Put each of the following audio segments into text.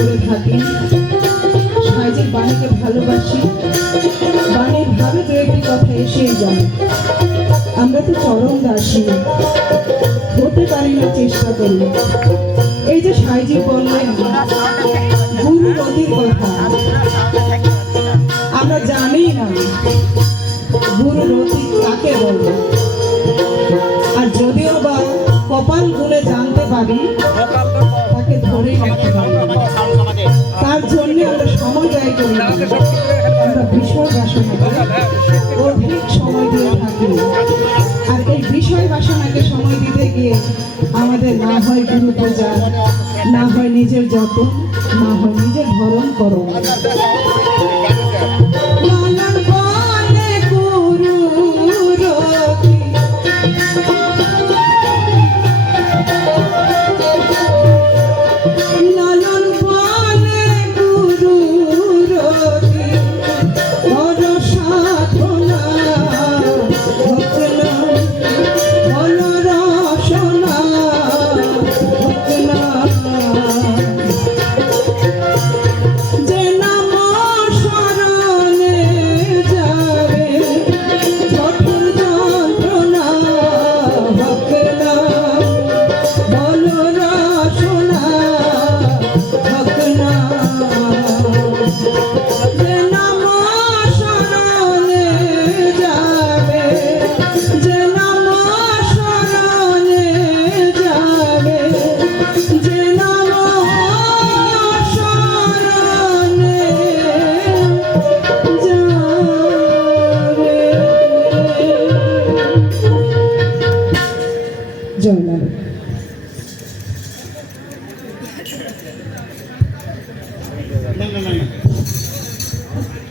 করে থাকি, সাইজির বাণীকে ভালোবাসি, বাণীর ভাবে দু একটি কথা এসেই যায়। আমরা তো চরম দাসী, হতে পারি না চেষ্টা করি। এই যে সাইজি বললেন গুরু নদীর কথা, আমরা জানি না গুরু নদী কাকে বলবো। আর যদিও বা কপাল গুনে জানতে পারি, তাকে ধরেই রাখতে পারি। তার জন্য আমরা সময় ব্যয় করি, আমরা বিষয় বাসনাকে অধিক সময় দিয়ে থাকি। আর এই বিষয় বাসনাকে সময় দিতে গিয়ে আমাদের না হয় গুরু পূজা, না হয় নিজের যত্ন, না হয় নিজের ধরন করো।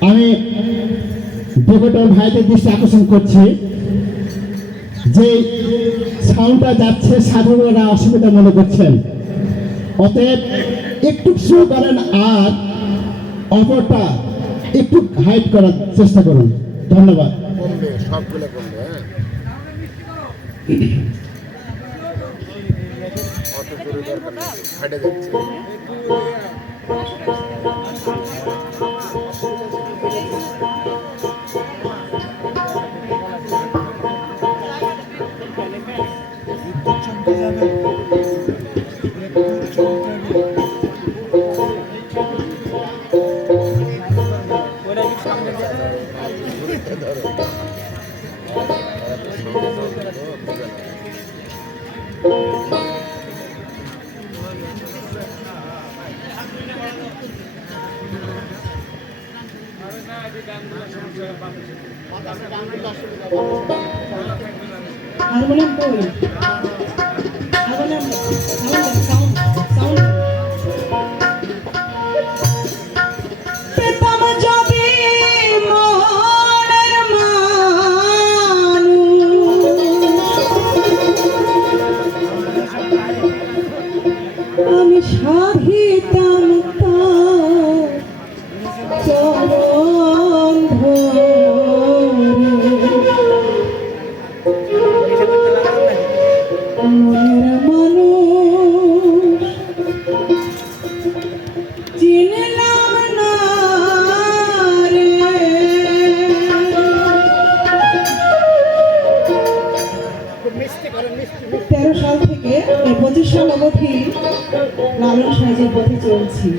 আমি ডেপুটি ভাইদের দৃষ্টি আকর্ষণ করছি যে সাউন্ডটা যাচ্ছে, সাধুরা অসুবিধা মনে করছেন, অতএব একটু স্লো করেন আর অপরটা একটু হাইট করার চেষ্টা করুন। ধন্যবাদ। হারমোনিয়াম কই? হারমোনিয়াম সাউন্ড সাউন্ড পেতাম যদি মনের মানুষ, আমি সাধিতাম তার চরণ ধরে। মনের মানুষ চিনলাম না রে, 13 সাল থেকে 25 সাল অবধি লালন সাইজির পথে চলছি।